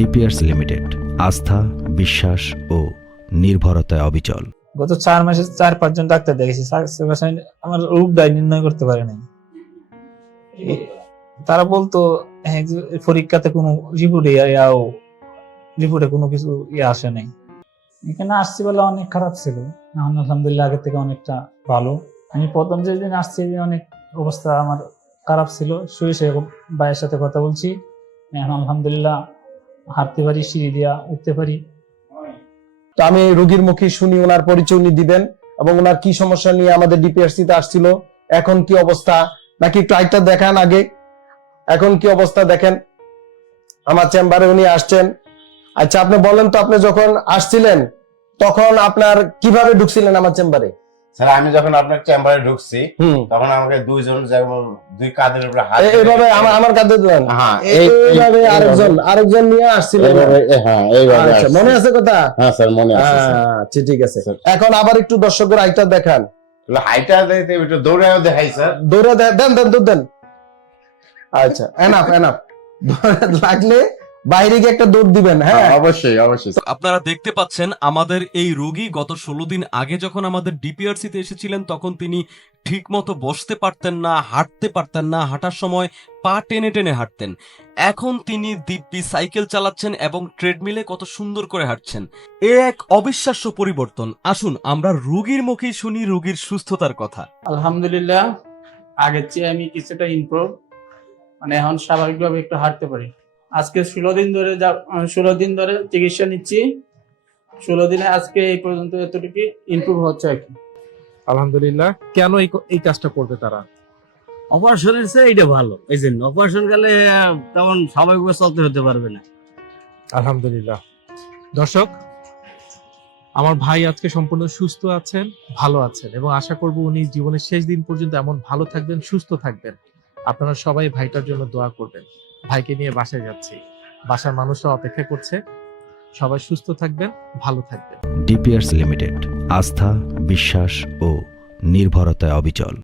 ডিপিয়ার্স limited আস্থা বিশ্বাস ও নির্ভরতায় অবিচল। গত চার মাসে চার পাঁচজন ডাক্তার দেখেছি। আমার রোগটাই নির্ণয় করতে পারে নাই। তারা বলতো হ্যাঁ, পরীক্ষাতে কোনো রিপোর্টে ইয়াও রিপোর্টে কোনো কিছু ইয়ে আসে নাই। এখানে আসছি বলে অনেক খারাপ ছিল। এখন আলহামদুলিল্লাহ আগের থেকে অনেকটা ভালো। আমি প্রথম যেদিন আসছি যে অনেক অবস্থা আমার খারাপ ছিল। শুয়ে শুয়ে ভাইয়ের সাথে কথা বলছি। এখন আলহামদুলিল্লাহ হাঁটতে পারি, সিঁড়ি দিয়া উঠতে পারি। তো আমি রোগীর মুখে শুনি, ওনার পরিচয় উনি দিবেন এবং ওনার কি সমস্যা নিয়ে আমাদের ডিপিআরসি তে আসছিল, এখন কি অবস্থা? নাকি একটু আইটা দেখান আগে। এখন কি অবস্থা দেখেন। আমার চেম্বারে উনি আসছেন। আচ্ছা আপনি বলেন তো, আপনি যখন আসছিলেন, তখন আপনার কীভাবে ঢুকছিলেন আমার চেম্বারে? স্যার আমি যখন আপনার চেম্বারে ঢুকছি তখন আমাকে দুইজন যেমন দুই কাঁধের উপরে হাত এইভাবে আমার আমার কাঁধে দেন। হ্যাঁ এই- এই- এইভাবে আরেকজন আরেকজন নিয়ে আসছিলেন। এইভাবে হ্যাঁ এইভাবে আচ্ছা। মনে আছে কথা? হ্যাঁ স্যার মনে আছে। আচ্ছা ঠিক আছে। এখন আবার একটু দর্শকের আইটা দেখান। হাইটা দিতে একটু দৌড়েও দেখাই স্যার। দৌড়ে দেন দেন দেন। আচ্ছা এনাফ এনাফ লাগলে বাইরে গিয়ে একটা দৌড় দিবেন হ্যাঁ? অবশ্যই অবশ্যই। আপনারা দেখতে পাচ্ছেন আমাদের এই রোগী গত ষোলো দিন আগে যখন আমাদের ডিপিআরসিতে এসেছিলেন তখন তিনি ঠিক মতো বসতে পারতেন না হাঁটতে পারতেন না হাঁটার সময় পা টেনে টেনে হাঁটতেন। এখন তিনি দিব্যি সাইকেল চালাচ্ছেন এবং ট্রেডমিলে কত সুন্দর করে হাঁটছেন। এ এক অবিশ্বাস্য পরিবর্তন। আসুন আমরা রোগীর মুখেই শুনি রোগীর সুস্থতার কথা। আলহামদুলিল্লাহ আগের চেয়ে আমি কিছুটা ইমপ্রুভ মানে এখন স্বাভাবিকভাবে একটু হাঁটতে পারি। আজকে ষোলো দিন ধরে যা ষোলো দিন ধরে চিকিৎসা নিচ্ছি। ষোলো দিনে আজকে এই পর্যন্ত এতটুকু ইমপ্রুভ হচ্ছে আর কি। আলহামদুলিল্লাহ। কেন এই কাজটা করবে তারা? অপারেশনের চেয়ে এটা ভালো এই জন্য। অপারেশন গেলে তেমন স্বাভাবিকভাবে চলতে হতে পারবে না। আলহামদুলিল্লাহ। দর্শক আমার ভাই আজকে সম্পূর্ণ সুস্থ আছেন ভালো আছেন এবং আশা করব উনি জীবনের শেষ দিন পর্যন্ত এমন ভালো থাকবেন সুস্থ থাকবেন। আপনারা সবাই ভাইটার জন্য দোয়া করবেন। ভাইকে নিয়ে বাসায় যাচ্ছি। বাসার মানুষরা অপেক্ষা করছে। সবাই সুস্থ থাকবেন, ভালো থাকবেন। ডিপিআরস লিমিটেড, আস্থা, বিশ্বাস ও নির্ভরতায় অবিচল।